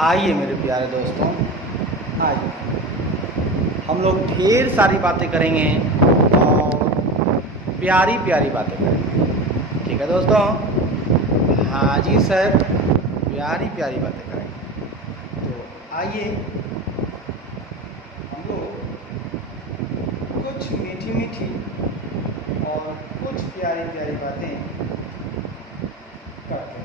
आइए मेरे प्यारे दोस्तों, आइए हम लोग ढेर सारी बातें करेंगे और प्यारी प्यारी बातें करेंगे। ठीक है दोस्तों? हाँ जी सर, प्यारी प्यारी बातें करेंगे। तो आइए हम लोग कुछ मीठी मीठी और कुछ प्यारी प्यारी बातें करते हैं।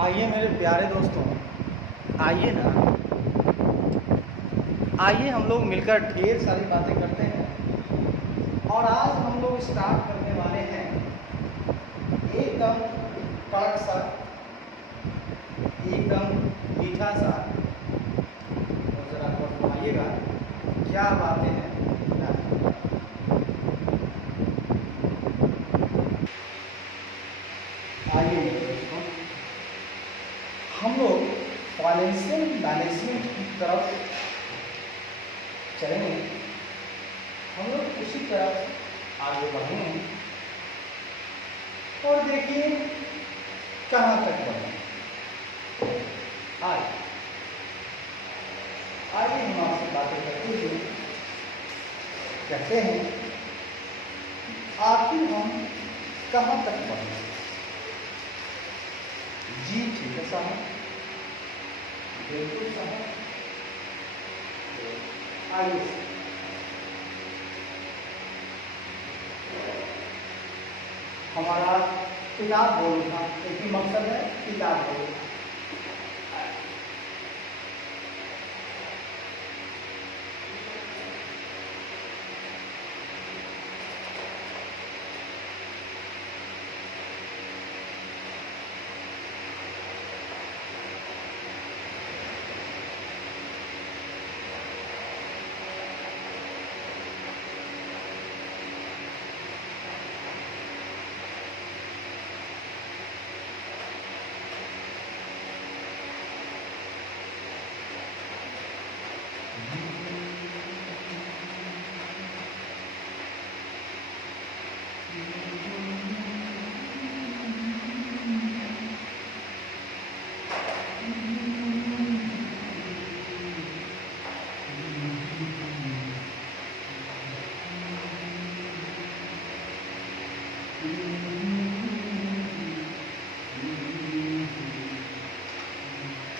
आइए मेरे प्यारे दोस्तों, आइए ना, आइए हम लोग मिलकर ढेर सारी बातें करते हैं। और आज हम लोग स्टार्ट करने वाले हैं एकदम कड़क सा, एकदम मीठा सा। और ज़रा फरमाइएगा क्या बातें हैं। आइए मेरे दोस्तों, हम लोग फाइनेंशियल मैनेजमेंट की तरफ चलेंगे। हम लोग उसी तरफ आगे बढ़ेंगे और देखिए कहाँ तक बढ़े। आइए हम आपसे बातें करते हुए कहते हैं आखिर हम कहाँ तक बढ़े। जी ठीक है साहब, बिल्कुल साहब। आइए हमारा किताब बोलना एक ही मकसद है, किताब बोलना।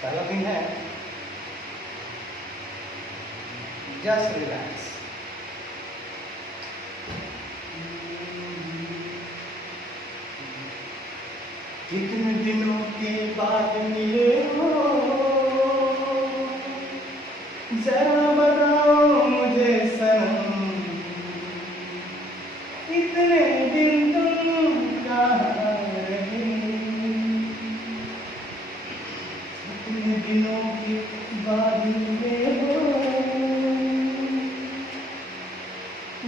पहला दिन है जस्ट रिलैक्स। कितने दिनों के बाद मिले हो, जरा बताओ मुझे सनम, इतने दिन तुम कहाँ रहे। कितने दिनों के बाद मिले हो,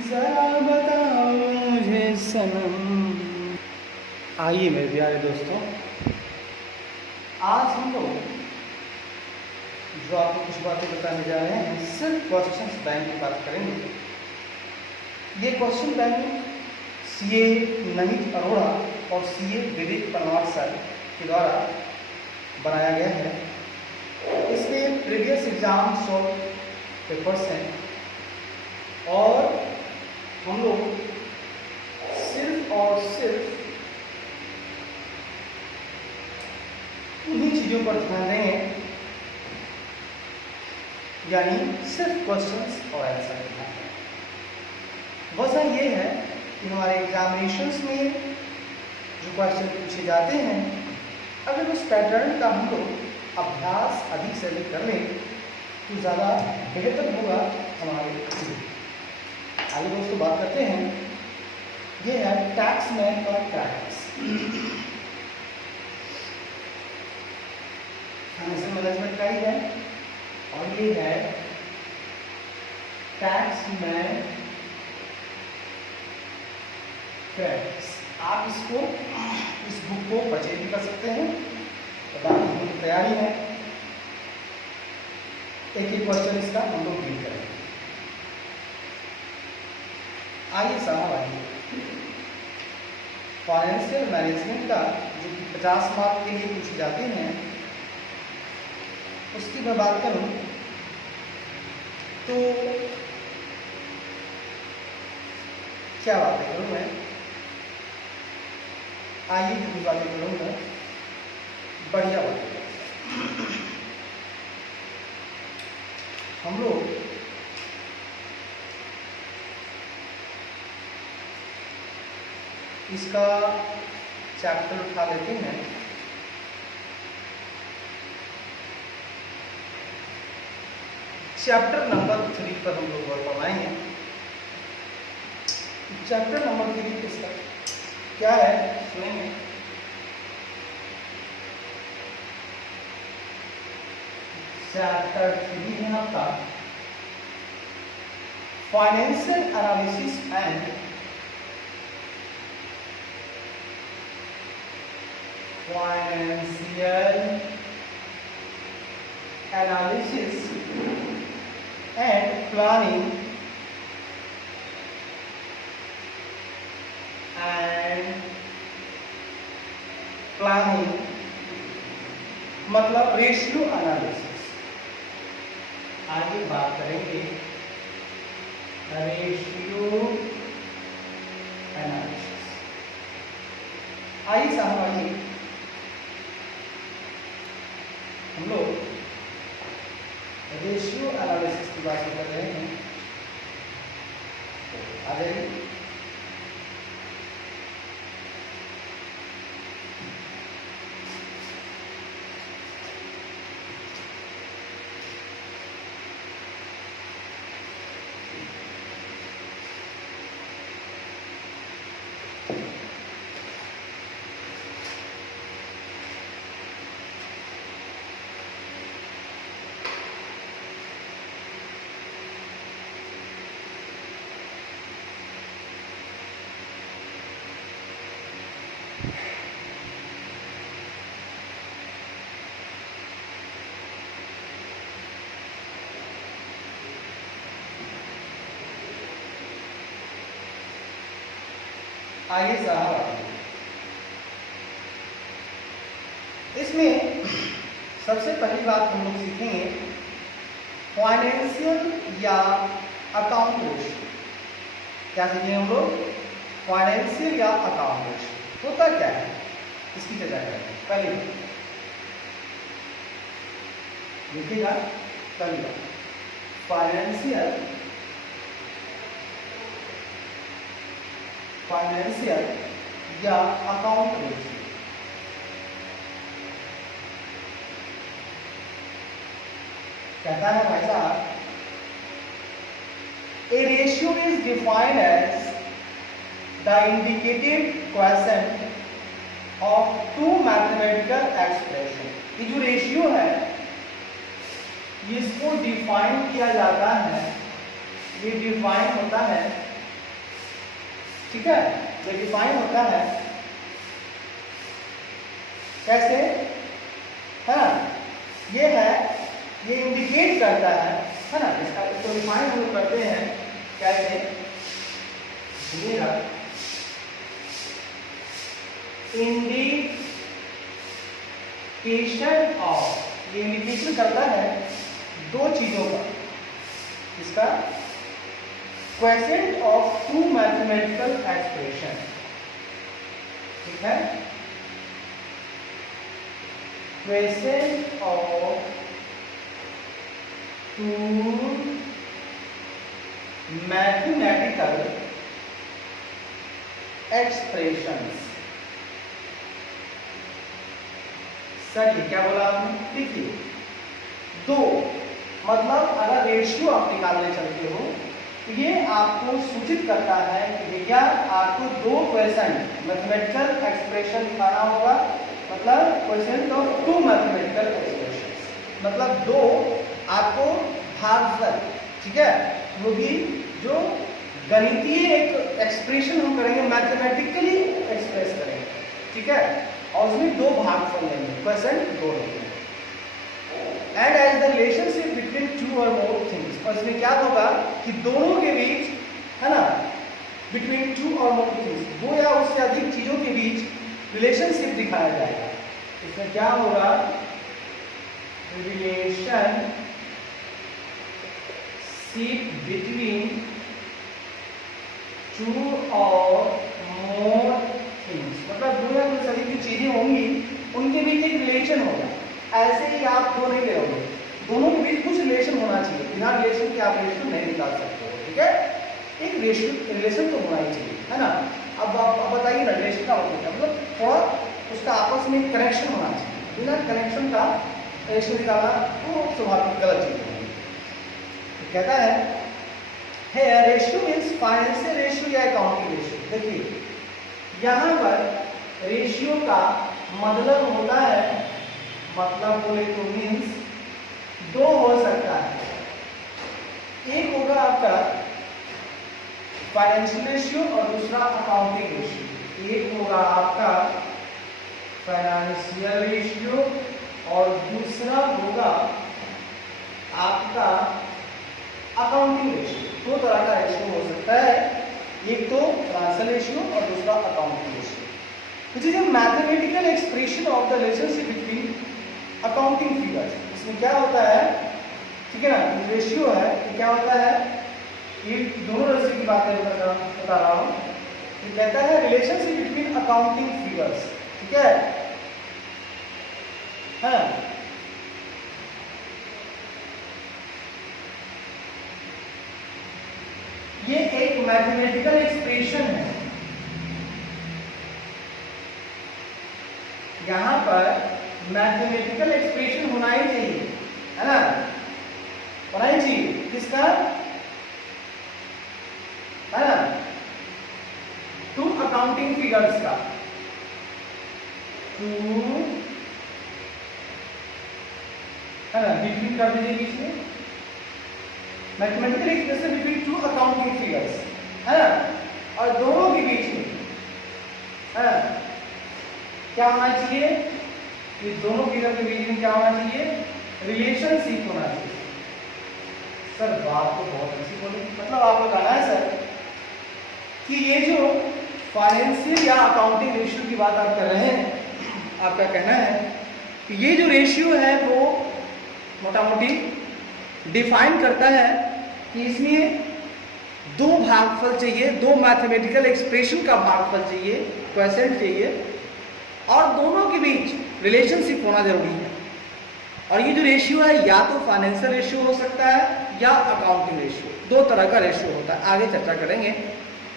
जरा बताओ मुझे सनम। आइए मेरे प्यारे दोस्तों, आज हम लोग जो आपको कुछ बातें बताने जा रहे हैं सिर्फ क्वेश्चन बैंक की बात करेंगे। ये question bank CA Namit Arora और सीए विवेक परमार सर के द्वारा बनाया गया है। इसके प्रीवियस एग्जाम 100 पेपर्स हैं और हम लोग सिर्फ और सिर्फ उन्हीं चीज़ों पर ध्यान देंगे, यानी सिर्फ क्वेश्चंस और आंसर लिखना है। वजह यह है, है, कि हमारे एग्जामिनेशंस में जो क्वेश्चन पूछे जाते हैं अगर उस पैटर्न का हम लोग अभ्यास अधिक से अधिक कर लें तो ज़्यादा बेहतर होगा हमारे लिए। आगे दोस्तों बात करते हैं, ये है टैक्समैन का टैक्स। फाइनेंशियल मैनेजमेंट का ही है और ये है टैक्समैन टैक्स। आप इसको इस बुक को परचेज भी कर सकते हैं और बाकी हम तैयारी है, एक एक क्वेश्चन इसका हम लोग डील करेंगे। आइए साहब आइए, फाइनेंशियल मैनेजमेंट का जो 50 मार्क के लिए पूछे जाते हैं उसकी मैं बात करूं तो क्या बातें करूं मैं, आइए जो बातें करूंगा बढ़िया बातें। हम लोग इसका चैप्टर उठा लेते हैं। चैप्टर नंबर 3 पर हम लोग गौर फरमाएंगे। चैप्टर नंबर 3 किसका क्या है सुनेंगे। चैप्टर 3 है आपका financial analysis and financial analysis and planning मतलब रेशियो एनालिसिस। आगे बात करेंगे रेशियो एनालिसिस। आइए साहब आइए हम लोग रेशियो एनालिसिस की बात कर रहे हैं। आ जाइए, आइए साहब इसमें सबसे पहली बात हम लोग सीखेंगे फाइनेंशियल या अकाउंट रेशियो। क्या सीखेंगे हम लोग? फाइनेंशियल या अकाउंट रेशियो होता क्या है इसकी चर्चा करेंगे। पहली लिखिएगा, पहली बात फाइनेंशियल या अकाउंट रेशियो। कहता है भाई साहब, a ratio is defined as the indicated quotient of two mathematical expression. ये जो रेशियो है इसको डिफाइन किया जाता है, ये डिफाइन होता है, ठीक है, ये डिफाइन होता है कैसे है ना, ये है, ये इंडिकेट करता है ना, इसको डिफाइन हम लोग करते हैं कैसे, इंडिकेशन ऑफ, ये इंडिकेशन करता है दो चीजों का, इसका quotient of two mathematical expression, ठीक है, quotient of two mathematical expressions. Sir ये क्या बोला आपने? देखिए, दो मतलब अगर रेशियो आप निकालने चलते हो तो ये आपको सूचित करता है कि भैया आपको दो क्वेश्चन मैथमेटिकल एक्सप्रेशन दिखाना होगा, मतलब question of two mathematical expression, मतलब दो आपको भागफल, ठीक है, वो भी जो गणितीय एक एक्सप्रेशन हम करेंगे, मैथमेटिकली एक्सप्रेस करेंगे, ठीक है, और उसमें दो भागफल लेंगे, क्वेश्चन दो लेंगे। And as the relationship between two और मोर थिंग्स, और इसमें क्या होगा कि दोनों के बीच, है ना, बिटवीन टू और मोर थिंग्स, दो या उससे अधिक चीजों के बीच रिलेशनशिप दिखाया जाएगा। इसमें क्या होगा? रिलेशनशिप बिटवीन टू और मोर थिंग्स, मतलब दो या कुछ अधिक जो चीजें होंगी उनके बीच एक रिलेशन होगा। ऐसे ही आप दो नहीं ले रहोगे, दोनों के बीच कुछ रिलेशन होना चाहिए, बिना रिलेशन के आप रेशियो नहीं निकाल सकते हो, ठीक है, एक रेशियो रिलेशन तो होना ही चाहिए, है ना। अब आप बताइए ना, रिलेशन का मतलब थोड़ा उसका आपस में कनेक्शन होना चाहिए, बिना कनेक्शन का रेशियो निकालना तो स्वाभाविक गलत चीज है। तो कहता है रेशियो मीन्स फाइनेंशियल रेशियो या अकाउंटिंग रेशियो। देखिए यहाँ पर रेशियो का मतलब होता है, मतलब बोले तो मीन्स दो हो सकता है, एक होगा आपका फाइनेंशियल रेशियो और दूसरा अकाउंटिंग रेशियो। एक होगा आपका फाइनेंशियल रेशियो और दूसरा होगा आपका अकाउंटिंग रेशियो। दो तरह का रेशियो हो सकता है, एक तो फाइनेंशियल रेशियो और दूसरा accounting ratio. Which is a mathematical expression of the relationship between accounting figures। इसमें क्या होता है, ठीक है ना, रेशियो है, ये क्या होता है, ये दोनों रेशियो की बातें बता रहा हूँ। ये कहता है रिलेशनशिप बिटवीन अकाउंटिंग फिगर्स, ठीक है, हाँ, ये एक मैथमेटिकल एक्सप्रेशन है। यहां पर मैथमेटिकल एक्सप्रेशन होना ही चाहिए, है ना, होना ही चाहिए, किसका, है ना, टू अकाउंटिंग फिगर्स का, टू, है ना, बिटवीन कर दीजिए बीच में, mathematical expression between two accounting figures, है ना, और दोनों के बीच में, है ना, क्या होना चाहिए, ये दोनों फिगर के बीच में क्या होना चाहिए, रिलेशनशिप होना चाहिए। सर बात तो बहुत अच्छी बोली, मतलब आप लोग कहना है सर कि ये जो फाइनेंशियल या अकाउंटिंग रेशियो की बात आप कर रहे हैं, आपका कहना है कि ये जो रेशियो है वो मोटा मोटी डिफाइन करता है कि इसमें दो भागफल चाहिए, दो मैथमेटिकल एक्सप्रेशन का भागफल चाहिए, क्वोशिएंट चाहिए, और दोनों के बीच रिलेशनशिप होना जरूरी है। और ये जो रेशियो है या तो फाइनेंशियल रेशियो हो सकता है या अकाउंटिंग रेशियो, दो तरह का रेशियो होता है, आगे चर्चा करेंगे।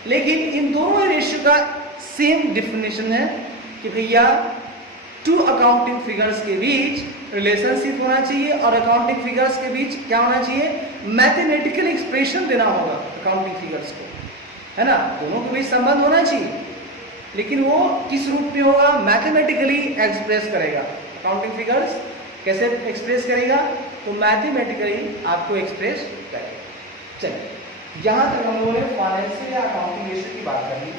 लेकिन इन दोनों रेशियो का सेम डिफिनेशन है कि भैया टू अकाउंटिंग फिगर्स के बीच रिलेशनशिप होना चाहिए और अकाउंटिंग फिगर्स के बीच क्या होना चाहिए, मैथमेटिकल एक्सप्रेशन देना होगा अकाउंटिंग फिगर्स को, है ना, दोनों के बीच संबंध होना चाहिए, लेकिन वो किस रूप में होगा, मैथमेटिकली एक्सप्रेस करेगा। अकाउंटिंग फिगर्स कैसे एक्सप्रेस करेगा, तो मैथमेटिकली आपको एक्सप्रेस करेगा। चलिए यहाँ तक हम लोगों ने फाइनेंशियल या अकाउंटिंग रेशियो की बात कर ली।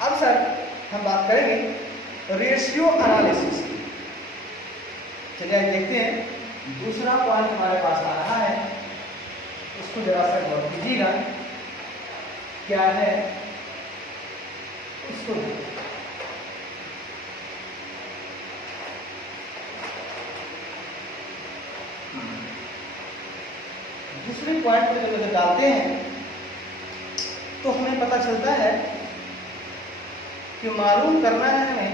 अब सर हम बात करेंगे रेशियो एनालिसिस की। चलिए देखते हैं दूसरा पॉइंट हमारे पास आ रहा है, उसको जरा सा गौर कीजिएगा क्या है उसको। दूसरे पॉइंट पर जब डालते हैं तो हमें पता चलता है कि मालूम करना है हमें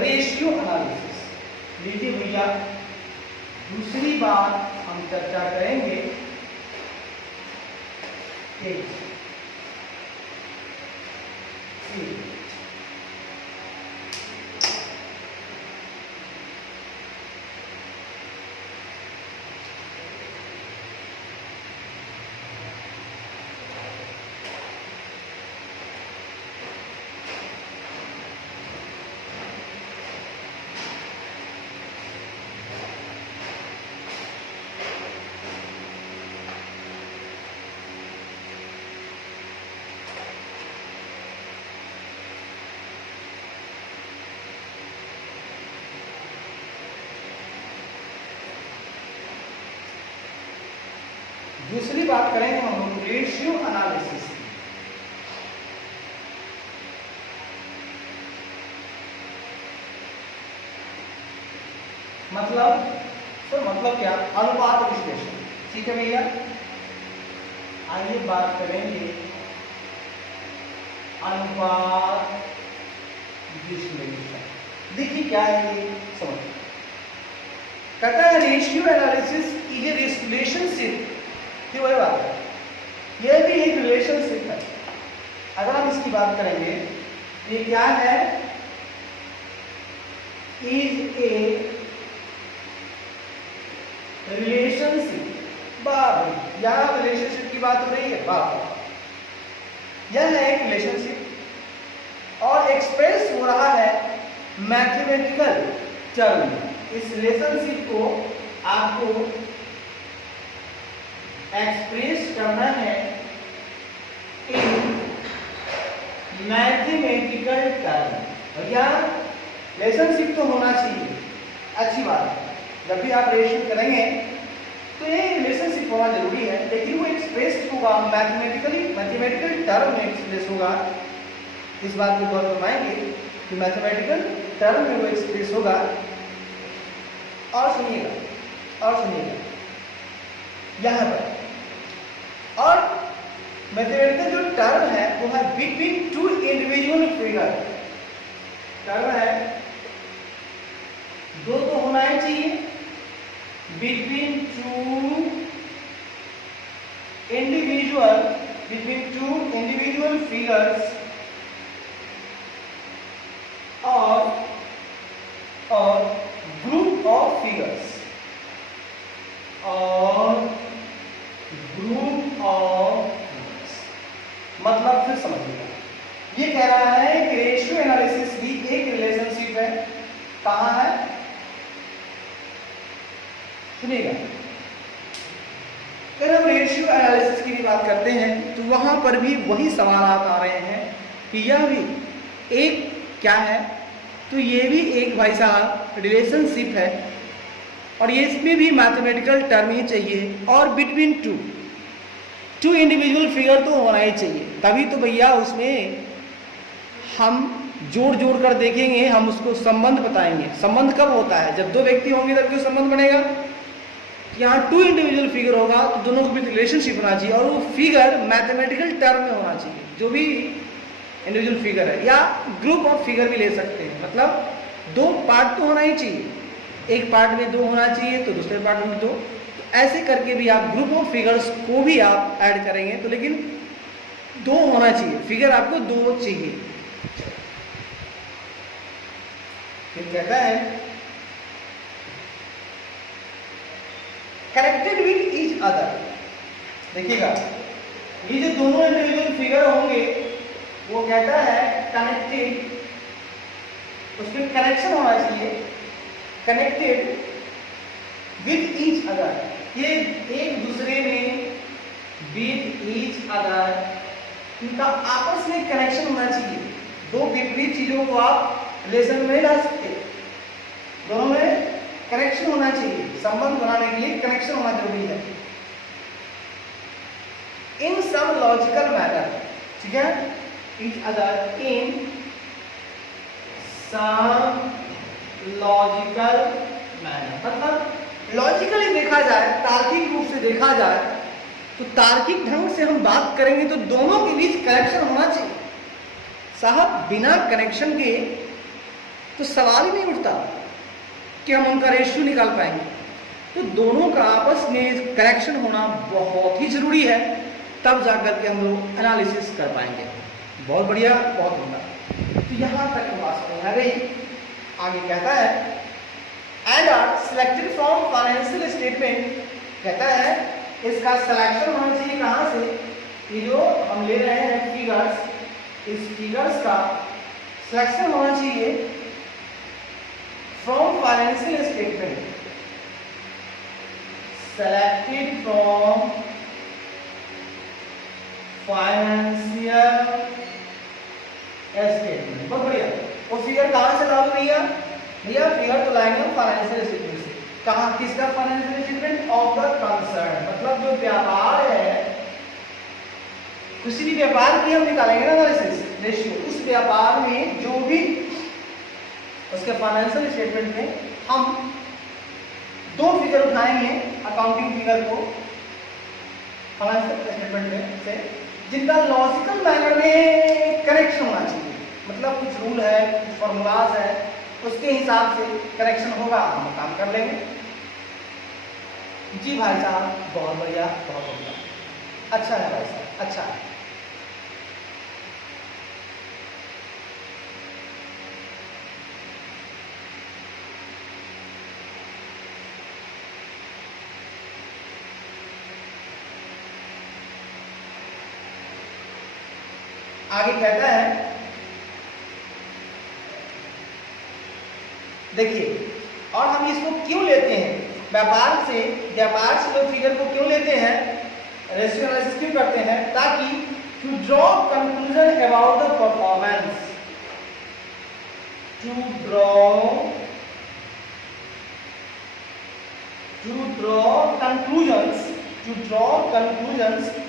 रेशियो एनालिसिस। लीजिए भैया दूसरी बात हम चर्चा करेंगे दूसरी बात करेंगे हम लोग रेशियो एनालिसिस की। मतलब क्या? अनुपात विश्लेषण। ठीक है भैया, आइए बात करेंगे अनुपात विश्लेषण। देखिए क्या है ये, समझ। कहता है ratio analysis is a relationship, ये वही बात है, यह भी एक रिलेशनशिप है। अगर हम इसकी बात करेंगे, ये क्या है? Is a relationship. बाप, यहां रिलेशनशिप की बात हो रही है। बाप, यह है एक रिलेशनशिप और एक्सप्रेस हो रहा है मैथमेटिकल टर्म। इस रिलेशनशिप को आपको एक्सप्रेस करना है इन मैथमेटिकल टर्म। भैया रिलेशनशिप तो होना चाहिए, अच्छी बात है। जब भी आप रिलेशन करेंगे तो ये रिलेशनशिप होना जरूरी है, लेकिन वो एक्सप्रेस होगा मैथमेटिकल टर्म में एक्सप्रेस होगा। इस बात को गौर फरमाएंगे कि मैथमेटिकल टर्म में वो एक्सप्रेस होगा। और सुनिएगा यहां पर, और मैथमेटिकल जो टर्म है वो है between two individual figure. Term है दो तो होना ही चाहिए, बिटवीन टू इंडिविजुअल फिगर्स और ग्रुप ऑफ फिगर्स मतलब फिर समझिएगा, ये कह रहा है कि रेशियो एनालिसिस भी एक रिलेशनशिप है। कहां है? सुनिएगा, अगर हम रेशियो एनालिसिस की भी बात करते हैं तो वहां पर भी वही सवाल आ रहे हैं कि यह भी एक क्या है, तो ये भी एक भाई साहब रिलेशनशिप है, और ये इसमें भी मैथमेटिकल टर्म ही चाहिए, और बिटवीन टू इंडिविजुअल फिगर तो होना ही चाहिए। तभी तो भैया उसमें हम जोड़ कर देखेंगे, हम उसको संबंध बताएंगे। संबंध कब होता है? जब दो व्यक्ति होंगे तब क्यों संबंध बनेगा। यहाँ टू इंडिविजुअल फिगर होगा तो दोनों के बीच रिलेशनशिप होना चाहिए, और वो फिगर मैथमेटिकल टर्म में होना चाहिए। जो भी इंडिविजुअल फिगर है या ग्रुप ऑफ फिगर भी ले सकते हैं, मतलब दो पार्ट तो होना ही चाहिए। एक पार्ट में दो होना चाहिए तो दूसरे पार्ट में दो, तो ऐसे करके भी आप ग्रुप ऑफ फिगर्स को भी आप ऐड करेंगे तो, लेकिन दो होना चाहिए, फिगर आपको दो चाहिए। फिर कहता है कनेक्टेड विद ईच अदर। देखिएगा, ये जो दोनों इंडिविजुअल फिगर होंगे वो कहता है कनेक्टेड, उसमें कनेक्शन होना चाहिए, कनेक्टेड विद ईच अदर। ये एक दूसरे में विद ईच अदर, इनका आपस में कनेक्शन होना चाहिए। दो विपरीत चीजों को आप रिलेशन में ला सकते, दोनों में कनेक्शन होना चाहिए। संबंध बनाने के लिए कनेक्शन होना जरूरी है इन सम लॉजिकल मैटर। ठीक है, each other in some logical manner, मतलब लॉजिकली देखा जाए, तार्किक रूप से देखा जाए तो तार्किक ढंग से हम बात करेंगे तो दोनों के बीच कनेक्शन होना चाहिए। साहब बिना कनेक्शन के तो सवाल ही नहीं उठता कि हम उनका रेशियो निकाल पाएंगे। तो दोनों का आपस में कनेक्शन होना बहुत ही जरूरी है, तब जाकर के हम लोग एनालिसिस कर पाएंगे। बहुत बढ़िया, बहुत बढ़िया। तो यहां तक बात समझ आ गई। आगे कहता है and are selected from financial statement. कहता है इसका सिलेक्शन होना चाहिए कहां से? ये जो हम ले रहे हैं फिगर्स, इस फिगर्स का सिलेक्शन होना चाहिए from financial statement, selected from financial statement. बहुत बढ़िया। वो फिगर कहां से लाओगे भैया? भैया फिगर तो लाएंगे हम फाइनेंशियल स्टेटमेंट से। कहाँ किसका financial statement of the concern, मतलब जो व्यापार है, किसी भी व्यापार की हम निकालेंगे ना एनालिसिस रेशियो, उस व्यापार में जो भी उसके फाइनेंशियल स्टेटमेंट में हम दो फिगर उठाएंगे अकाउंटिंग फिगर को फाइनेंशियल स्टेटमेंट में से, जिनका लॉजिकल मैनर में करेक्शन होना चाहिए, मतलब कुछ रूल है, कुछ फॉर्मूलाज है, उसके हिसाब से करेक्शन होगा, हम काम कर लेंगे। जी भाई साहब, बहुत बढ़िया, बहुत बढ़िया, अच्छा है भाई साहब, अच्छा है। आगे कहता है, देखिए, और हम इसको क्यों लेते हैं, व्यापार से जो फिगर को क्यों लेते हैं, रेशियो एनालिसिस क्यों करते हैं, ताकि to draw conclusion about the performance, to draw conclusions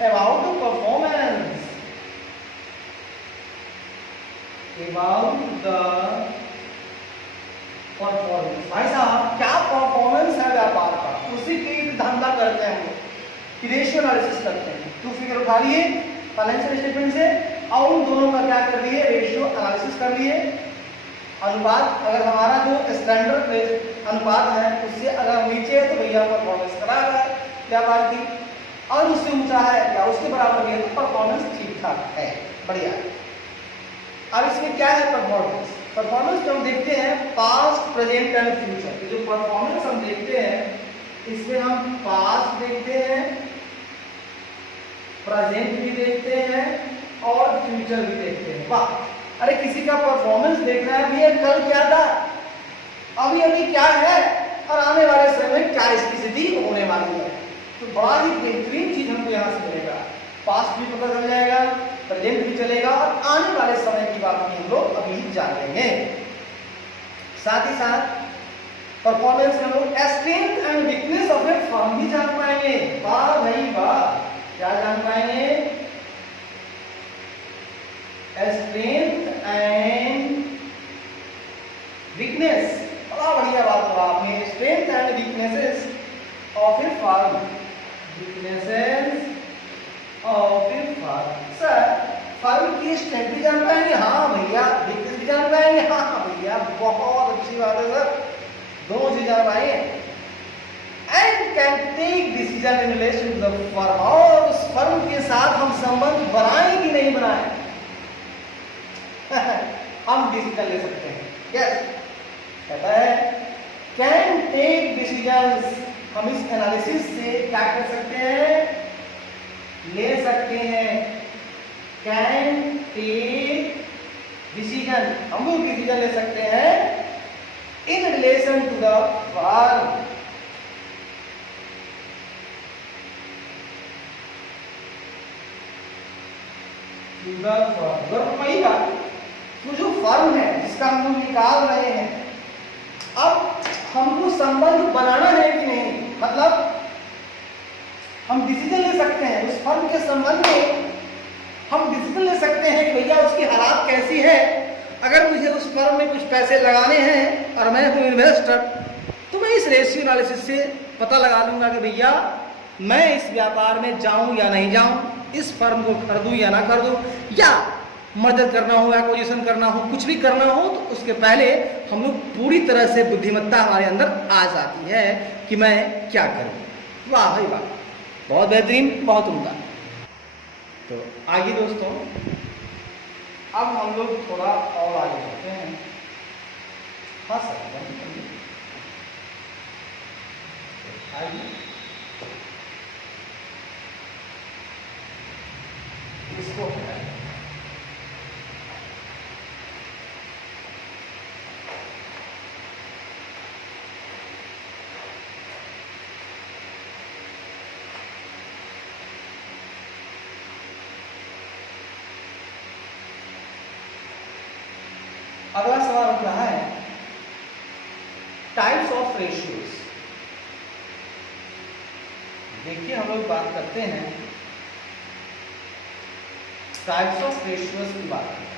about the performance, भाई साहब क्या परफॉर्मेंस है व्यापार का, उसी के लिए धंधा करते हैं कि रेशियो एनालिसिस करते हैं। टू फिगर उठा लिए फाइनेंशियल स्टेटमेंट से और उन दोनों का क्या कर लिए, रेशियो एनालिसिस कर लिए। अनुपात, अगर हमारा जो स्टैंडर्ड अनुपात है उससे अगर नीचे है तो भैया परफॉर्मेंस खराब है व्यापार की, और उससे ऊंचा है या उसके बराबर भी है तो परफॉर्मेंस ठीक ठाक है, बढ़िया। अब इसमें क्या है परफॉर्मेंस, परफॉर्मेंस हम देखते हैं पास्ट, प्रेजेंट एंड फ्यूचर। जो परफॉर्मेंस हम देखते हैं इसमें हम पास्ट देखते हैं, प्रेजेंट भी देखते हैं और फ्यूचर भी देखते हैं। वाह, अरे किसी का परफॉर्मेंस देखना है भैया, कल क्या था, अभी क्या है और आने वाले समय में क्या इसकी स्थिति होने वाली है, तो बड़ा ही बेहतरीन चीज हमको यहाँ से मिलेगा। पास्ट भी पता चल जाएगा, प्रेजेंट भी चलेगा और आने वाले समय की बात भी हम लोग अभी जान लेंगे। साथ ही साथ परफॉर्मेंस में हम लोग strength and weakness of A firm भी जान पाएंगे। वाह भाई वाह, क्या जान पाएंगे, स्ट्रेंथ एंड वीकनेस, बड़ा बढ़िया बात बोला आपने, strength and weaknesses of A firm, weaknesses of A firm. Sir firm की स्ट्रेंथ भी जान पाएंगे, हाँ भैया, वीकनेस भी जान पाएंगे, हाँ भैया, बहुत अच्छी बात है सर, दोनों चीज जान पाएंगे। And can take decision in relation to the firm, और उस फर्म के साथ हम संबंध बनाए कि नहीं बनाए हम डिसीजन ले सकते हैं। यस, कहता है कैन टेक डिसीजंस, हम इस एनालिसिस से क्या कर सकते हैं, ले सकते हैं, कैन टेक डिसीजन, हम लोग डिसीजन ले सकते हैं in relation to the firm, वही बात, तो जो फर्म है जिसका हम लोग निकाल रहे हैं, अब हमको संबंध बनाना है कि नहीं, मतलब हम डिसीजन ले सकते हैं उस फर्म के संबंध में, हम डिसीजन ले सकते हैं कि भैया उसकी हालात कैसी है, अगर मुझे उस फर्म में कुछ पैसे लगाने हैं और मैं हूँ इन्वेस्टर, तो मैं इस रेशियो एनालिसिस से पता लगा लूंगा कि भैया मैं इस व्यापार में जाऊं या नहीं जाऊं, इस फर्म को खरीदूं या ना खरीदूं, या मदद करना हो, एक्विजिशन करना हो, कुछ भी करना हो, तो उसके पहले हम लोग पूरी तरह से बुद्धिमत्ता हमारे अंदर आ जाती है कि मैं क्या करूं। वाह भाई वाह, बहुत बेहतरीन, बहुत उम्दा। तो आगे दोस्तों, अब हम लोग थोड़ा और आगे बढ़ते हैं। हाँ सर, आइए इसको अगला सवाल उठ रहा है, टाइप्स ऑफ रेशियोज। देखिए हम लोग बात करते हैं टाइप्स ऑफ रेशियोज की बात करते हैं।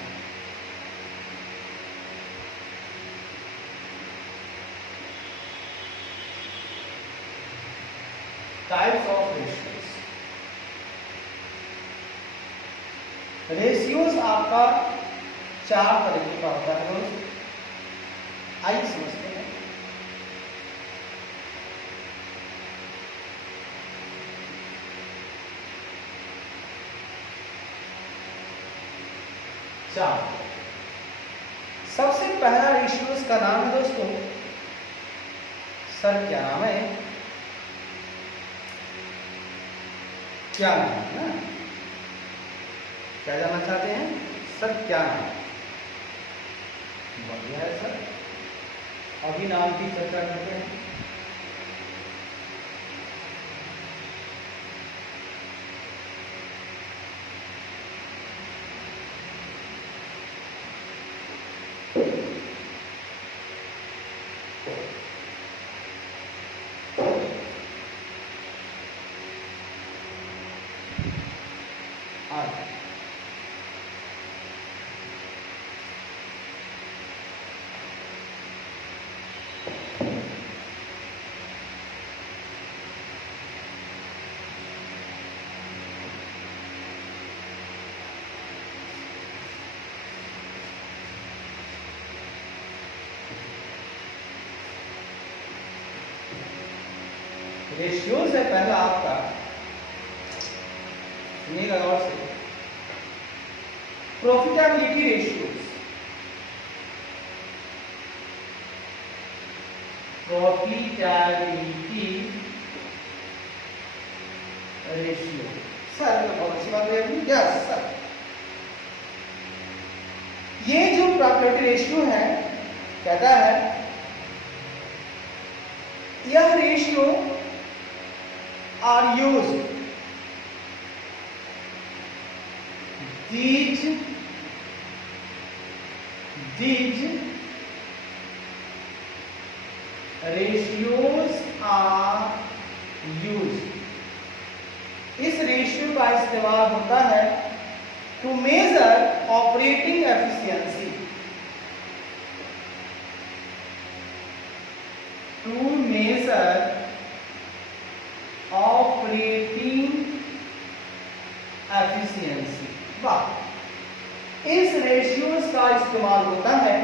Types of ratios. रेशियोज आपका 4 तरीके का होता है दोस्त, आइए समझते हैं। सबसे पहला रेशियोज का नाम है दोस्तों, सर क्या नाम है, क्या नाम है ना, क्या जानना चाहते हैं सर, क्या नाम है? बढ़िया है सर, अभी नाम की चर्चा करते हैं। रेशियोज है पहला आपका, सुनिएगा गौर से, profitability ratios. Profitability ratio, sir बहुत अच्छी बात है, यस सर। ये जो प्रॉफिटेबिलिटी रेशियो है कहता है यह ratio are used, these ratios are used, इस रेशियो का इस्तेमाल होता है to measure operating efficiency, to measure operating efficiency. वाह, इस रेशियोज का इस्तेमाल होता है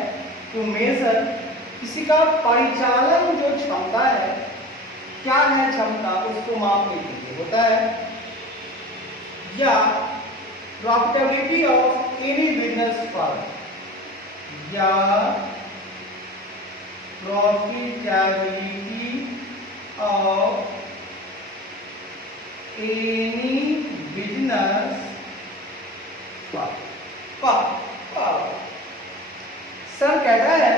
टू मेजर, किसी का परिचालन जो क्षमता है, क्या है क्षमता, उसको मापने के लिए होता है, या profitability of any business firm, या profitability of any business sir कहता है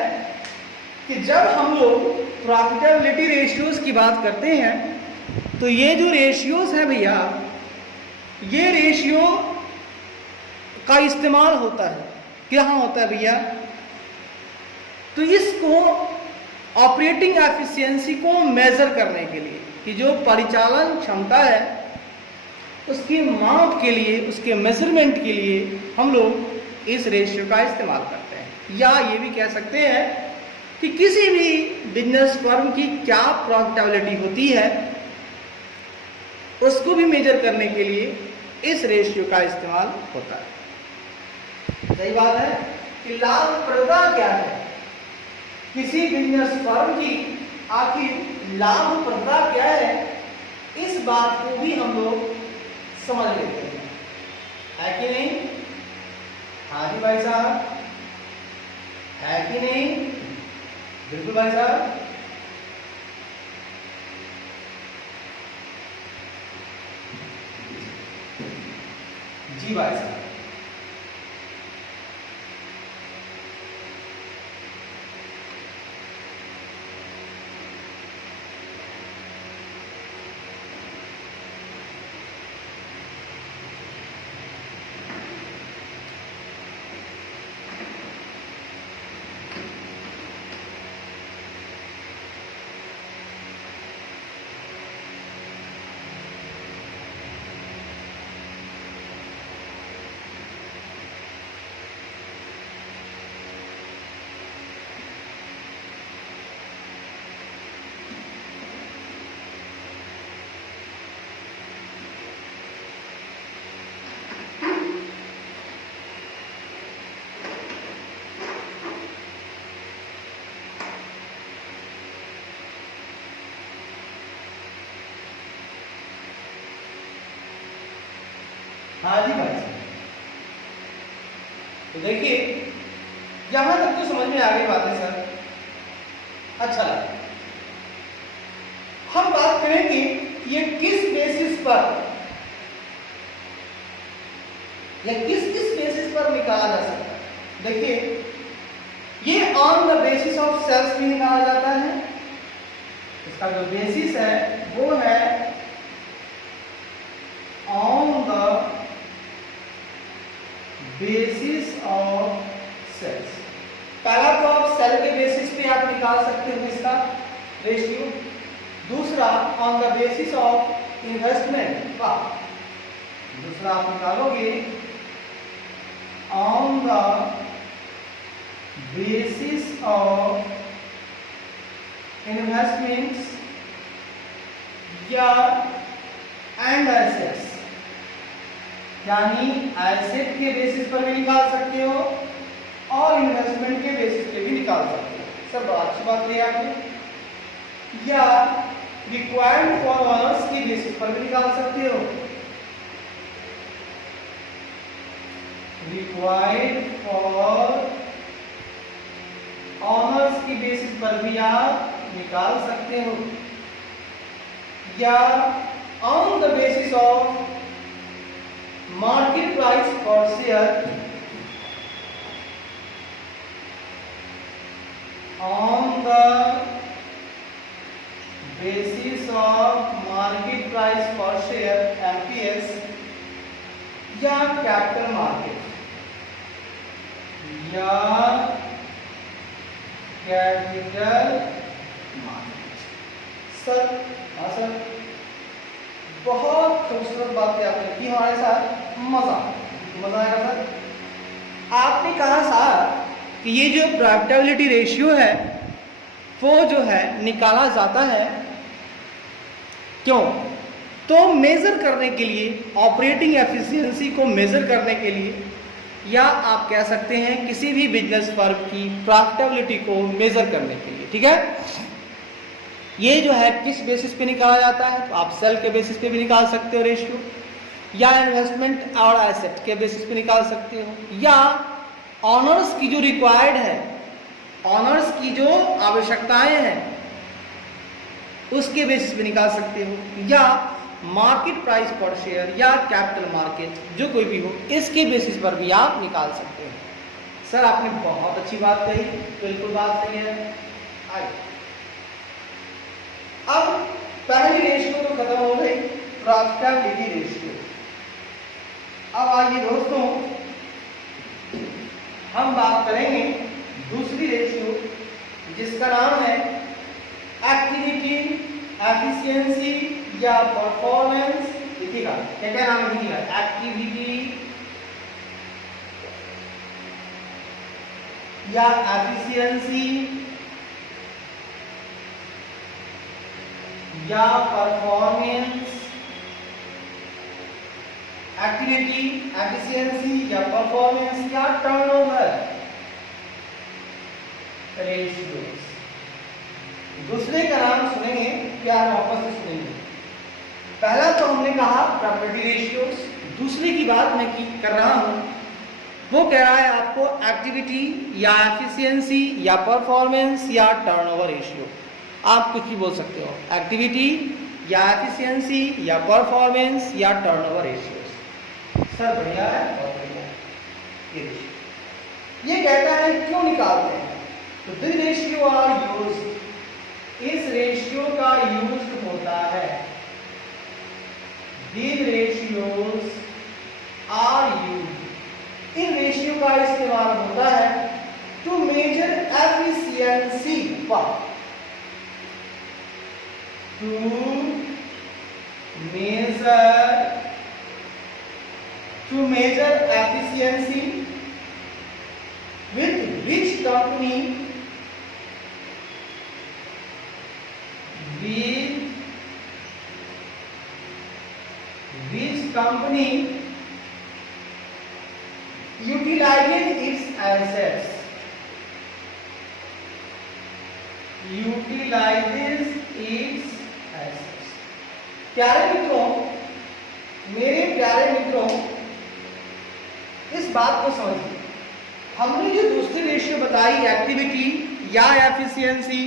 कि जब हम लोग प्रॉफिटेबिलिटी रेशियोज की बात करते हैं तो ये जो रेशियोज है भैया, ये रेशियो का इस्तेमाल होता है, कहाँ होता है भैया, तो इसको ऑपरेटिंग एफिशिएंसी को मेजर करने के लिए, कि जो परिचालन क्षमता है उसकी माप के लिए, उसके मेजरमेंट के लिए हम लोग इस रेशियो का इस्तेमाल करते हैं। या ये भी कह सकते हैं कि किसी भी बिजनेस फर्म की क्या प्रॉफिटेबिलिटी होती है उसको भी मेजर करने के लिए इस रेशियो का इस्तेमाल होता है। सही बात है कि लाभप्रदता क्या है, किसी बिजनेस फर्म की आखिर लाभप्रदता क्या है, इस बात को भी हम लोग समझ लेते हैं, है कि नहीं? हाँ जी भाई साहब, है कि नहीं? बिल्कुल भाई साहब। जी भाई साहब। हाँ जी भाई साहब। तो देखिए यहां तक तो समझ में आ गई बातें सर, अच्छा लगा। हम बात करेंगे ये किस बेसिस पर या किस किस बेसिस पर निकाला जा सकता है। देखिए ये on the basis of sales भी निकाला जाता है, इसका जो बेसिस है वो है on the basis of sales. पहला तो आप सेल के बेसिस पे आप निकाल सकते हो इसका रेशियो, दूसरा on the basis of investment का, दूसरा आप निकालोगे on the basis of investments या एंड एसेट्स, यानी एसेट के बेसिस पर भी निकाल सकते हो और इन्वेस्टमेंट के बेसिस पे भी निकाल सकते हो। सर बड़ा अच्छी बात है आपने। या रिक्वायर्ड फॉर ऑनर्स के बेसिस पर भी निकाल सकते हो, रिक्वायर्ड फॉर ऑनर्स की बेसिस पर भी आप निकाल सकते हो, या on the basis of market price per share, on the basis of market price per share MPS, या कैपिटल मार्केट, या कैपिटल मार्केट। सर हाँ सर, बहुत खूबसूरत बातें आपने की हमारे साथ, मजा आया सर। आपने कहा सर कि ये जो प्रॉफिटेबिलिटी रेशियो है वो जो है निकाला जाता है, क्यों? तो मेजर करने के लिए, ऑपरेटिंग एफिशिएंसी को मेजर करने के लिए, या आप कह सकते हैं किसी भी बिजनेस फर्म की प्रॉफिटेबिलिटी को मेजर करने के लिए, ठीक है। ये जो है किस बेसिस पे निकाला जाता है, तो आप सेल के बेसिस पे भी निकाल सकते हो रेशियो, या इन्वेस्टमेंट और एसेट के बेसिस पे निकाल सकते हो, या ऑनर्स की जो रिक्वायर्ड है, ऑनर्स की जो आवश्यकताएं हैं उसके बेसिस पे निकाल सकते हो, या मार्केट प्राइस पर शेयर या कैपिटल मार्केट, जो कोई भी हो इसके बेसिस पर भी आप निकाल सकते हो। सर आपने बहुत अच्छी बात कही, बिल्कुल बात सही है। आइए अब पहली रेशियो तो खत्म हो गई, प्रॉफिटेबिलिटी रेशियो। अब आइए दोस्तों हम बात करेंगे दूसरी रेशियो जिसका नाम है एक्टिविटी एफिशिएंसी या परफॉर्मेंस। देखिएगा क्या क्या नाम लिखिएगा, एक्टिविटी या एफिशिएंसी या परफॉर्मेंस, एक्टिविटी एफिशिएंसी या परफॉर्मेंस या टर्नओवर रेशियोज। दूसरे का नाम सुनेंगे, प्यार वापस से सुनेंगे। पहला तो हमने कहा प्रॉपर्टी रेशियोज, दूसरी की बात मैं कर रहा हूं, वो कह रहा है आपको एक्टिविटी या एफिशिएंसी या परफॉर्मेंस या टर्नओवर रेशियो। आप कुछ भी बोल सकते हो, एक्टिविटी या एफिशिएंसी या परफॉर्मेंस या टर्नओवर रेशियो। सर बढ़िया है, बहुत बढ़िया है। ये रेशियो ये कहता है क्यों निकालते हैं, तो दिस रेशियो आर यूज्ड, इस रेशियो का यूज होता है, these ratios are used, इन रेशियो का इस्तेमाल होता है to measure efficiency, to measure efficiency with which company utilizes its assets, प्यारे मित्रों, मेरे प्यारे मित्रों, इस बात को समझिए, हमने जो दूसरी रेशियो बताई एक्टिविटी या एफिशिएंसी,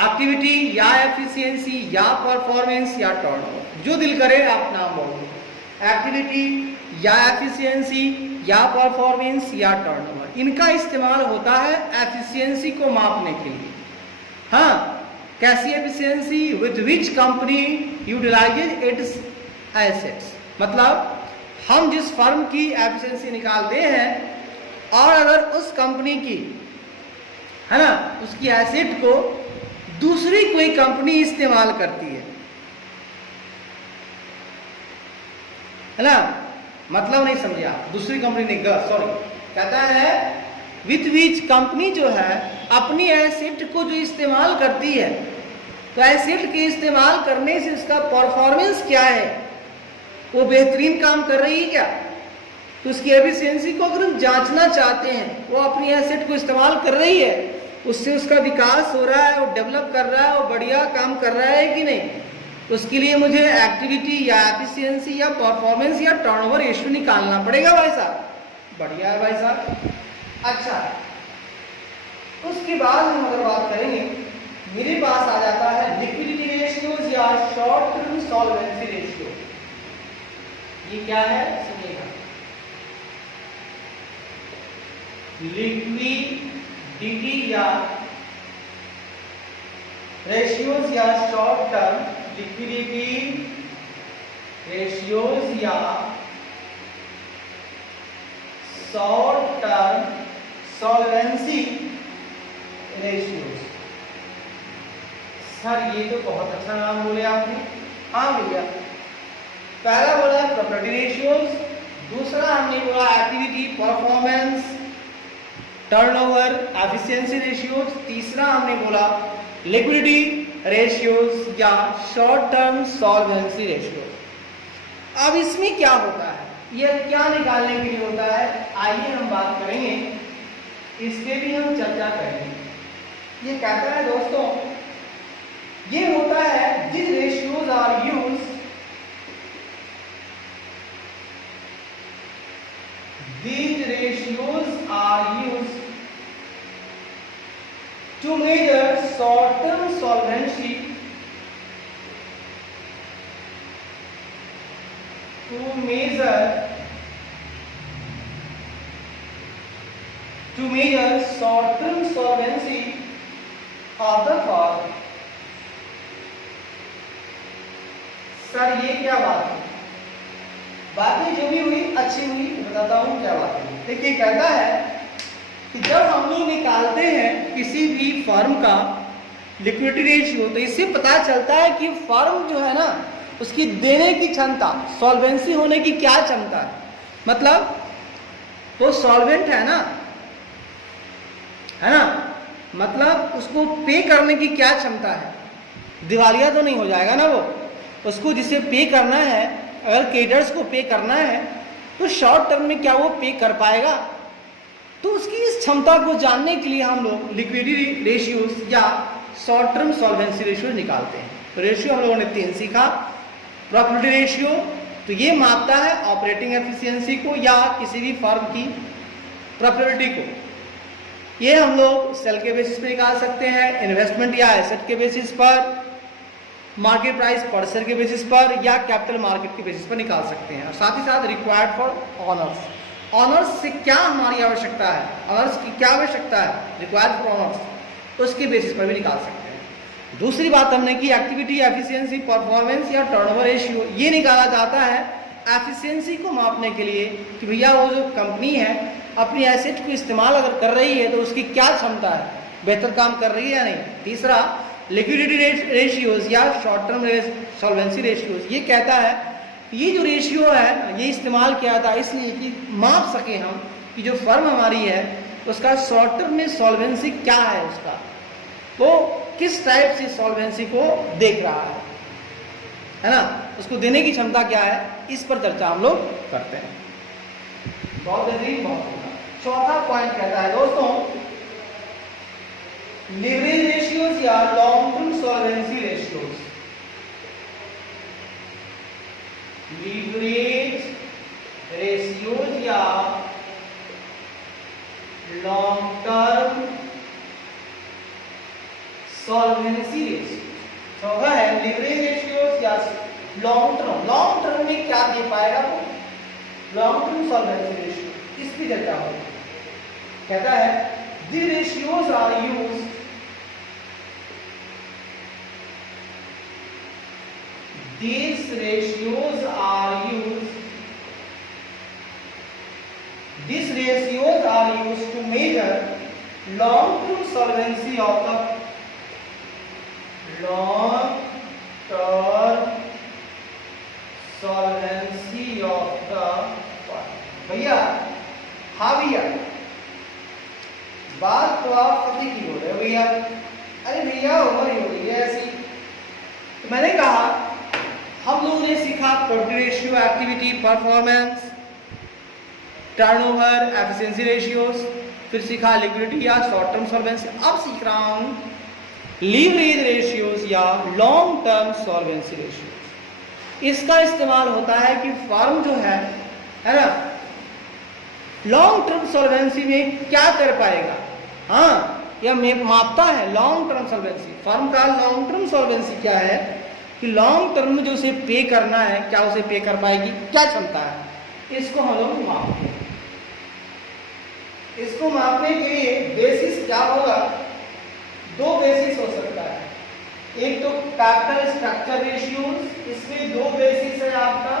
एक्टिविटी या एफिशिएंसी या परफॉर्मेंस या टर्नओवर, जो दिल करे आप नाम बोलो, एक्टिविटी या एफिशिएंसी या परफॉर्मेंस या टर्नओवर, इनका इस्तेमाल होता है एफिशिएंसी को मापने के लिए। हाँ, कैसी efficiency? With which company utilises its assets, मतलब हम जिस फर्म की एफिशिएंसी निकालते हैं और अगर उस कंपनी की, है ना, उसकी एसेट को दूसरी कोई कंपनी इस्तेमाल करती है ना, मतलब नहीं समझे आप, दूसरी कंपनी नहीं, सॉरी, कहता है विथ विच कंपनी जो है अपनी एसेट को जो इस्तेमाल करती है, तो एसेट के इस्तेमाल करने से उसका परफॉर्मेंस क्या है, वो बेहतरीन काम कर रही है क्या, तो उसकी एफिशिएंसी को अगर हम जांचना चाहते हैं, वो अपनी एसेट को इस्तेमाल कर रही है, उससे उसका विकास हो रहा है, वो डेवलप कर रहा है, वो बढ़िया काम कर रहा है कि नहीं, उसके लिए मुझे एक्टिविटी या एफिशिएंसी या परफॉर्मेंस या टर्नओवर रेशियो निकालना पड़ेगा भाई साहब। बढ़िया है भाई साहब। अच्छा, उसके बाद हम अगर बात करेंगे, मेरे पास आ जाता है लिक्विडिटी रेशियोज या शॉर्ट टर्म सॉल्वेंसी रेशियो। ये क्या है सुनिएगा, लिक्विडिटी या रेशियोज या शॉर्ट टर्म, लिक्विडिटी रेशियोज या short term solvency ratios. Sir ये तो बहुत अच्छा नाम बोले आपने। हाँ भैया, पहला बोला प्रॉपर्टी रेशियोज, दूसरा हमने बोला activity performance turnover efficiency ratios, तीसरा हमने बोला लिक्विडिटी रेशियोज या शॉर्ट टर्म सॉल्वेंसी रेशियोज। अब इसमें क्या होता है, ये क्या निकालने के लिए होता है, आइए हम बात करेंगे, इसके भी हम चर्चा करेंगे। ये कहता है दोस्तों, ये होता है this ratios are use, these ratios are used to measure short-term solvency, to measure short-term solvency of the firm। Sir ये क्या बात है? बातें जो भी हुई अच्छी हुई, बताता हूं क्या बात है। देखिए कहता है कि जब हम लोग निकालते हैं किसी भी फर्म का लिक्विडिटी रेशियो, तो इससे पता चलता है कि फर्म जो है ना, उसकी देने की क्षमता, सॉल्वेंसी होने की क्या क्षमता है, मतलब वो सॉल्वेंट है ना, मतलब उसको पे करने की क्या क्षमता है, दिवालिया तो नहीं हो जाएगा ना वो, उसको जिसे पे करना है, अगर क्रेडिटर्स को पे करना है तो शॉर्ट टर्म में क्या वो पे कर पाएगा, तो उसकी इस क्षमता को जानने के लिए हम लोग लिक्विडिटी रेशियोज या शॉर्ट टर्म सॉल्वेंसी रेशियो निकालते हैं। तो रेशियो हम लोगों ने 3 सीखा। प्रॉफिट रेशियो, तो ये मापता है ऑपरेटिंग एफिशिएंसी को या किसी भी फर्म की प्रॉफिटेबिलिटी को। ये हम लोग सेल के बेसिस पे निकाल सकते हैं, इन्वेस्टमेंट या एसेट के बेसिस पर, मार्केट प्राइस पर शेयर के बेसिस पर या कैपिटल मार्केट के बेसिस पर निकाल सकते हैं। और साथ ही साथ रिक्वायर्ड फॉर ऑनर्स, ऑनर्स से क्या हमारी आवश्यकता है, ऑनर्स की क्या आवश्यकता है, रिक्वायर्ड फॉर ऑनर्स, उसके बेसिस पर भी निकाल सकते हैं। दूसरी बात हमने की एक्टिविटी, एफिशिएंसी, परफॉर्मेंस या टर्नओवर रेशियो, ये निकाला जाता है एफिशिएंसी को मापने के लिए कि भैया वो जो कंपनी है अपनी एसेट को इस्तेमाल अगर कर रही है तो उसकी क्या क्षमता है, बेहतर काम कर रही है या नहीं। तीसरा लिक्विडिटी रेशियोज या शॉर्ट टर्म सॉल्वेंसी रेशियोज, ये कहता है ये जो रेशियो है ये इस्तेमाल किया था इसलिए कि माप सके हम कि जो फर्म हमारी है उसका शॉर्ट टर्म में सॉल्वेंसी क्या है, उसका वो किस टाइप से सॉल्वेंसी को देख रहा है ना, उसको देने की क्षमता क्या है, इस पर चर्चा हम लोग करते हैं। बहुत बेहतरीन, बहुत। चौथा पॉइंट कहता है दोस्तों लीवरेज रेशियोज या long term solvency ratios. Leverage ratios solvency ratio, होगा है लिवरेज रेशियोज या लॉन्ग टर्म। लॉन्ग टर्म में क्या दे पाएगा वो, लॉन्ग टर्म सॉल्वेंसी रेशियो, इसकी चर्चा होगी। कहता है the ratios are used these ratios are used to measure long term solvency of the firm। भैया, हाँ भैया, बात तो आप पति की हो रहे हो भैया। अरे भैया उम्र ही हो रही है ऐसी। तो मैंने कहा हम लोगों ने सीखा product ratio, activity, performance, turnover, efficiency ratios, फिर सीखा लिक्विडिटी या शॉर्ट टर्म सॉल्वेंसी। अब सीख रहा हूं लीवरेज रेशियोज या लॉन्ग टर्म सॉल्वेंसी रेशियोज। इसका इस्तेमाल होता है कि फर्म जो है ना, लॉन्ग टर्म सॉल्वेंसी में क्या कर पाएगा। हाँ, यह मापता है लॉन्ग टर्म सॉल्वेंसी। फर्म का लॉन्ग टर्म सॉल्वेंसी क्या है कि लॉन्ग टर्म में जो उसे पे करना है, क्या उसे पे कर पाएगी, क्या क्षमता है, इसको हम लोग मापते हैं। इसको मापने के लिए बेसिस क्या होगा, दो बेसिस हो सकता है। एक तो कैपिटल स्ट्रक्चर रेशियोज, इसमें दो बेसिस है आपका।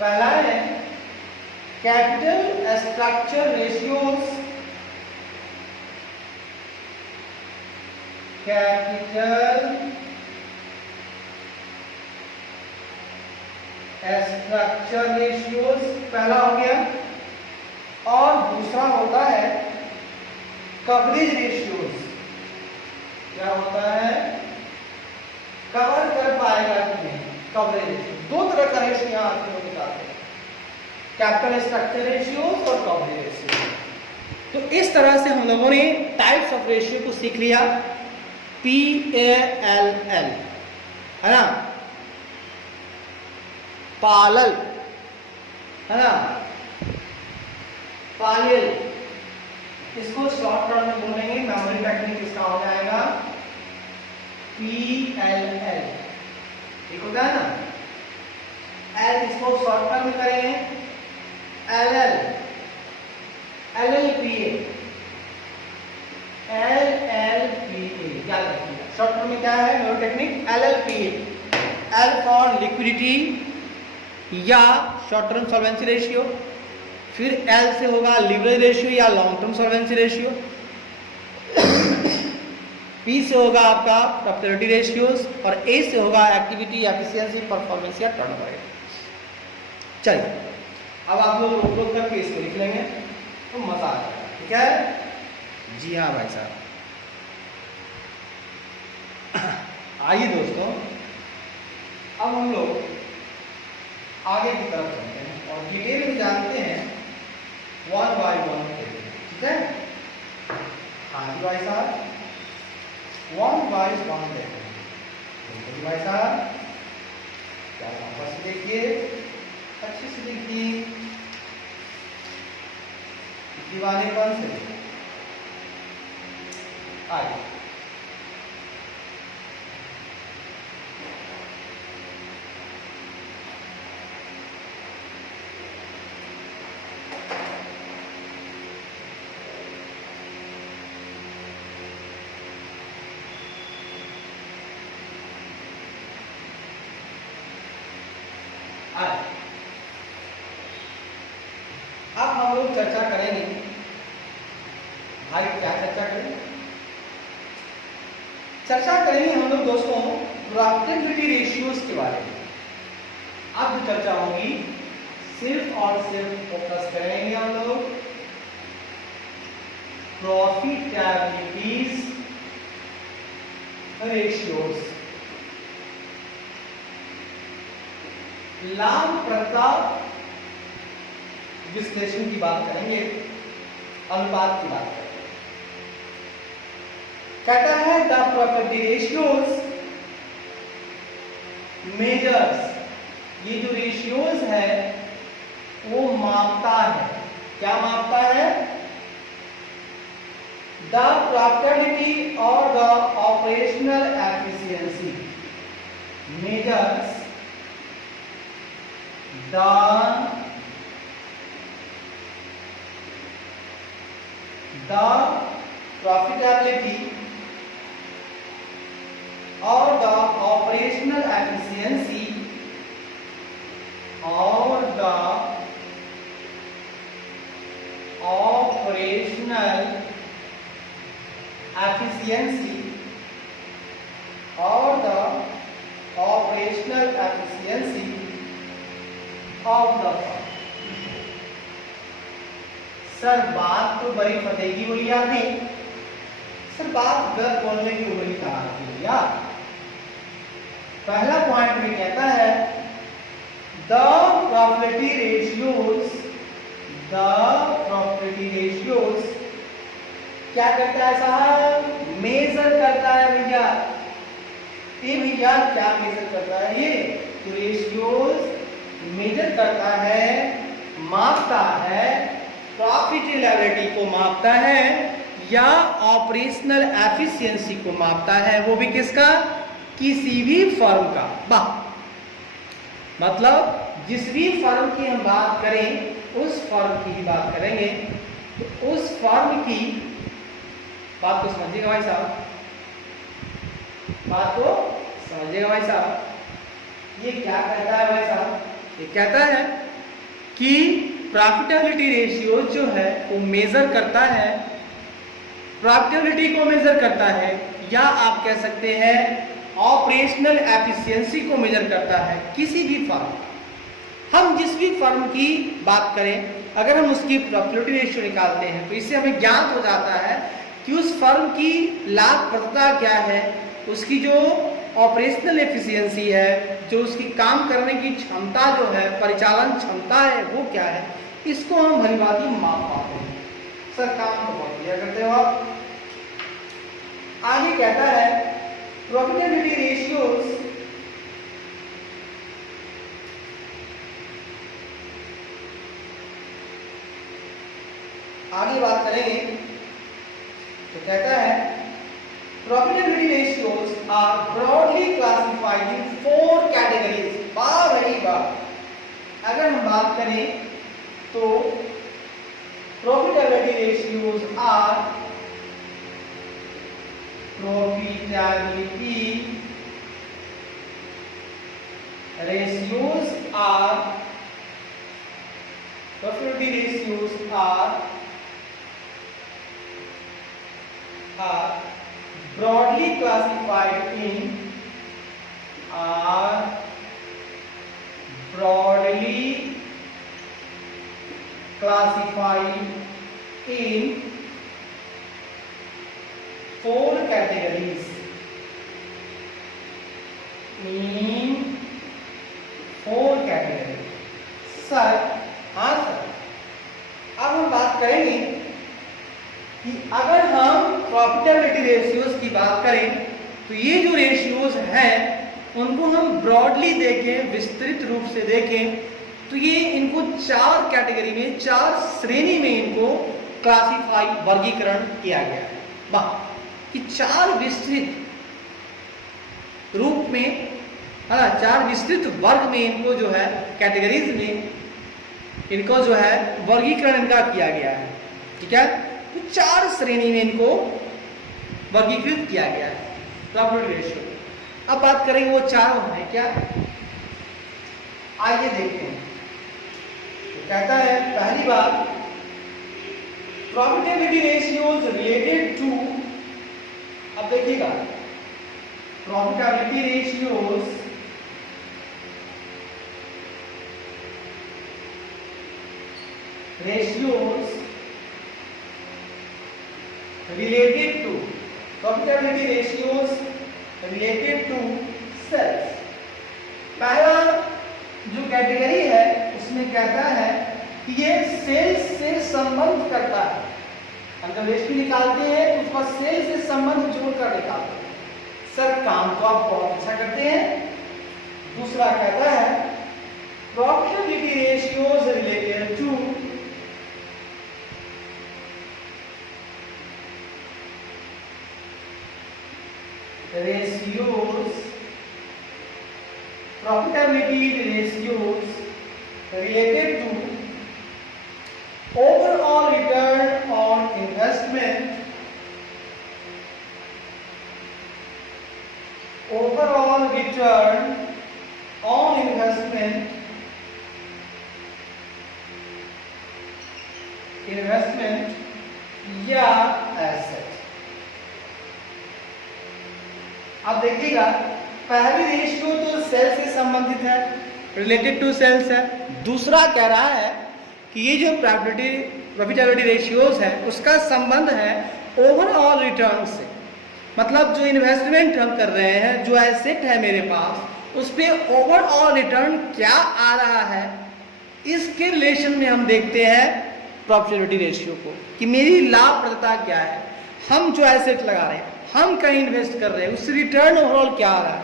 पहला है capital structure ratios, capital structure ratios पहला हो गया, और दूसरा होता है कवरेज रेशियोज। क्या होता है, कवर कर पाएगा कि नहीं, कवरेज रेशियो। दो तरह का रेशियो यहाँ आपको दिखाते हैं, कैपिटल स्ट्रक्चर रेशियोज और कवरेज रेशियो। तो इस तरह से हम लोगों ने टाइप्स ऑफ रेशियो को सीख लिया। PALL है ना, पालल है ना, पायल, इसको शॉर्ट टर्म में बोलेंगे, मेमोरी टेक्निक इसका हो जाएगा PLL। ठीक होता है ना, L इसको शॉर्ट टर्म में करेंगे LL, LLPA, LLPA याद रखिएगा। शॉर्ट टर्म में क्या है memory technique, LLPA। L for liquidity या शॉर्ट टर्म सॉल्वेंसी रेशियो, फिर L से होगा लीवरेज रेशियो या long term solvency ratio, P से होगा आपका प्रॉफिटेबिलिटी रेशियोज, और A से होगा एक्टिविटी, एफिशिएंसी, परफॉर्मेंस या टर्नओवर। चलिए अब आप लोग रोक रोक करके इसको लिख लेंगे तो मजा आ जाएगा। ठीक है जी, हाँ भाई साहब। आइए दोस्तों, अब हम लोग आगे की तरफ चलते हैं और डिटेल में जानते हैं वन बाय वन। ठीक है, हाँ जी भाई साहब, वन बाय वन देखते हैं। भाई साहब क्या वापस देखिए, अच्छे से देखिए, दीवानेपन से आइए। अब हम लोग चर्चा करेंगे, भाई क्या चर्चा करेंगे, चर्चा करेंगे हम लोग दोस्तों प्रॉफिटेबिलिटी रेशियोज के बारे में। अब जो चर्चा होगी सिर्फ और सिर्फ फोकस करेंगे हम लोग प्रॉफिटेबिलिटीज रेशियोज, लाभप्रदता विश्लेषण की बात करेंगे, अनुपात की बात करेंगे। कहता है द प्रॉफिटेबिलिटी रेशियोज मेजर्स, ये जो रेशियोज है वो मापता है, क्या मापता है, द प्रॉफिटेबिलिटी और the operational efficiency, measures the profitability or the operational efficiency or the operational efficiency or the operational efficiency of the firm। Sir बात तो बड़ी फतेह की बोली आपने, सर बात गलत बोलने की बोली कहा भैया। पहला पॉइंट में कहता है द प्रॉफिटेबिलिटी रेशियोज क्या करता है साहब, मेजर करता है भैया। ये भैया क्या मेजर करता है, ये रेशियोज मेजर करता है, मापता है, प्रॉफिटेबिलिटी को मापता है या ऑपरेशनल एफिशिएंसी को मापता है, वो भी किसका, किसी भी फर्म का। वाह, मतलब जिस भी फर्म की हम बात करें उस फर्म की ही बात करेंगे, तो उस फर्म की बात को समझिएगा भाई साहब, बात को समझिएगा भाई साहब। ये क्या कहता है भाई साहब, ये कहता है कि प्रॉफिटेबिलिटी रेशियो जो है वो मेजर करता है, प्रॉफिटेबिलिटी को मेजर करता है, या आप कह सकते हैं ऑपरेशनल एफिशिएंसी को मेजर करता है किसी भी फर्म। हम जिस भी फर्म की बात करें, अगर हम उसकी प्रॉफिटेबिलिटी रेशियो निकालते हैं तो इससे हमें ज्ञात हो जाता है कि उस फर्म की लाभप्रदता क्या है, उसकी जो ऑपरेशनल एफिशिएंसी है, जो उसकी काम करने की क्षमता जो है, परिचालन क्षमता है, वो क्या है, इसको हम भलीभांति माप पाते हैं। सर काम तो बहुत बढ़िया करते हो आप। आगे कहता है प्रॉफिटेबिलिटी रेशियोज आगे बात करेंगे तो कहता है profitability ratios are broadly classified in 4 categories. वाह भाई वाह, अगर हम बात करें तो profitability ratios are profitability ratios are broadly classified in four categories। Sir हाँ सर, अब हम बात करेंगे कि अगर हम प्रॉफिटेबिलिटी रेशियोज की बात करें तो ये जो रेशियोज हैं उनको हम ब्रॉडली देखें, विस्तृत रूप से देखें तो ये इनको 4 कैटेगरी में, 4 श्रेणी में इनको क्लासिफाई, वर्गीकरण किया गया है। वाह, कि 4 विस्तृत रूप में, 4 विस्तृत वर्ग में इनको जो है, कैटेगरीज में इनको जो है वर्गीकरण इनका किया गया है। ठीक है, तो 4 श्रेणी में इनको वर्गीकृत किया गया है प्रॉफिटेबिलिटी रेशियो। अब बात करेंगे वो 4 है क्या, आइए देखते हैं। तो कहता है पहली बात प्रॉफिटेबिलिटी रेशियोज रिलेटेड टू, अब देखिएगा profitability ratios related to profitability ratios related to sales। पहला जो कैटेगरी है उसमें कहता है कि ये सेल्स से संबंध करता है। हम जब रेशियो निकालते हैं तो उसका सेल्स से संबंध जोड़कर निकालते हैं। सर काम तो आप बहुत अच्छा करते हैं। दूसरा कहता है profitability ratios related to ratios, profitability ratios related to overall return on investment, overall return on investment या एसेट। अब देखिएगा पहली रेशियो तो सेल से संबंधित है, रिलेटेड टू सेल्स है। दूसरा कह रहा है कि ये जो प्रॉफिटेबिलिटी रेशियोज है उसका संबंध है ओवरऑल रिटर्न से। मतलब जो इन्वेस्टमेंट हम कर रहे हैं, जो एसेट है मेरे पास, उस पे ओवरऑल रिटर्न क्या आ रहा है, इसके रिलेशन में हम देखते हैं प्रॉफिटेबिलिटी रेशियो को कि मेरी लाभप्रदता क्या है। हम जो एसेट लगा रहे हैं, हम कहीं इन्वेस्ट कर रहे हैं, उससे रिटर्न ओवरऑल क्या आ रहा है।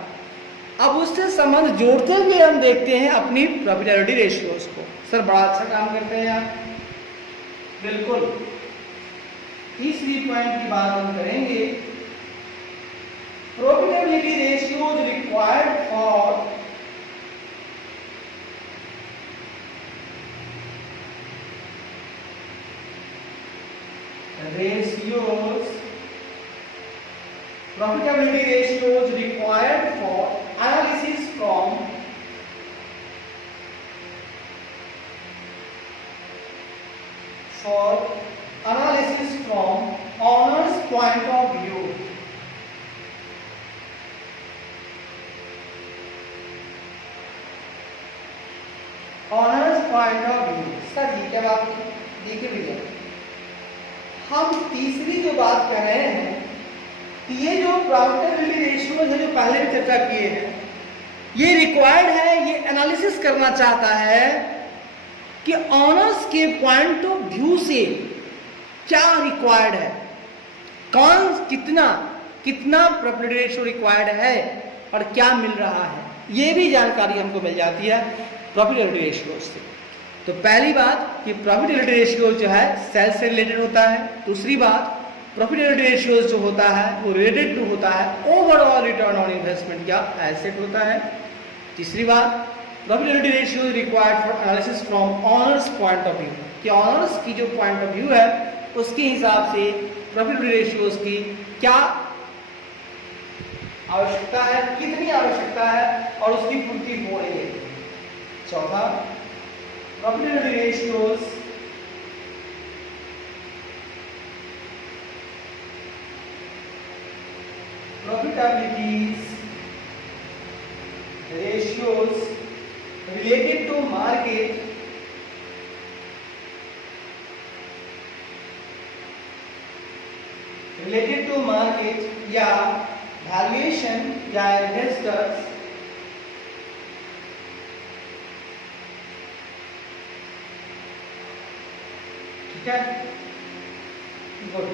अब उससे संबंध जोड़ते हुए हम देखते हैं अपनी प्रॉफिटेबिलिटी रेशियोज को। सर बड़ा अच्छा काम करते हैं आप, बिल्कुल। तीसरी पॉइंट की बात हम करेंगे, profitability ratios required for profitability ratios required for analysis from owner's point of view। Owners point of view. Sir ji क्या बात देखिए भैया, हम तीसरी जो बात कर रहे हैं, ये जो प्रॉफिटेबिलिटी रेशियो है जो पहले भी चर्चा किए हैं, ये रिक्वायर्ड है, ये एनालिसिस करना चाहता है कि ऑनर्स के पॉइंट ऑफ व्यू से क्या रिक्वायर्ड है, कौन कितना प्रॉफिटेबिलिटी रेशियो रिक्वायर्ड है और क्या मिल रहा है, ये भी जानकारी हमको मिल जाती है प्रॉफिटेबिलिटी रेशियो से। तो पहली बात कि प्रॉफिटेबिलिटी रेशियो जो है सेल्स से रिलेटेड होता है। दूसरी बात, प्रॉफिटेबिलिटी रेशियो जो होता है वो रिलेटेड टू होता है ओवरऑल रिटर्न ऑन इन्वेस्टमेंट या एसेट होता है। तीसरी बात, profitability ratio required for analysis from owners point of view, कि ऑनर्स की जो पॉइंट ऑफ व्यू है उसके हिसाब से प्रॉफिटेबिलिटी रेशियोज की क्या आवश्यकता है, कितनी आवश्यकता है और उसकी पूर्ति हो रही है। चौथा, profitability ratios related to market या valuation या investors ठीक है, गुड।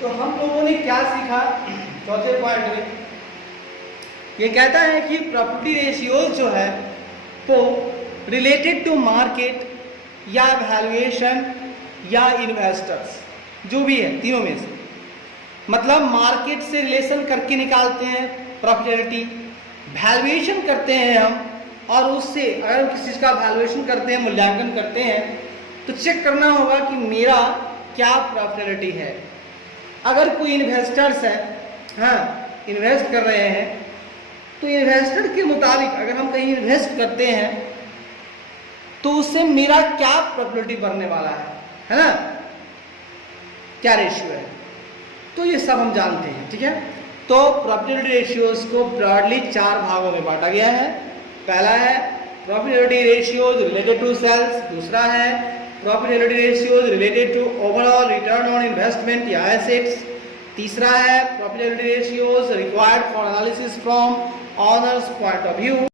तो हम लोगों ने क्या सीखा चौथे पॉइंट में, ये कहता है कि प्रॉपर्टी रेशियोज जो है वो रिलेटेड टू मार्केट या वैल्यूएशन या इन्वेस्टर्स, जो भी है तीनों में से, मतलब मार्केट से रिलेशन करके निकालते हैं प्रॉफिटेबिलिटी, वैल्यूएशन करते हैं हम, और उससे अगर हम किसी चीज़ का वैल्यूएशन करते हैं, मूल्यांकन करते हैं, तो चेक करना होगा कि मेरा क्या प्रॉफिटेबिलिटी है। अगर कोई इन्वेस्टर्स है, हाँ इन्वेस्ट कर रहे हैं, तो इन्वेस्टर के मुताबिक अगर हम कहीं इन्वेस्ट करते हैं तो उससे मेरा क्या प्रॉफिटेबिलिटी बढ़ने वाला है ना, क्या रेशियो है, तो ये सब हम जानते हैं। ठीक है, तो प्रॉफिटेबिलिटी रेशियोज को ब्रॉडली 4 भागों में बांटा गया है। पहला है profitability ratios related to sales, दूसरा है profitability ratios related to overall return on investment या एसेट्स, तीसरा है profitability ratios required for analysis from owners point of view.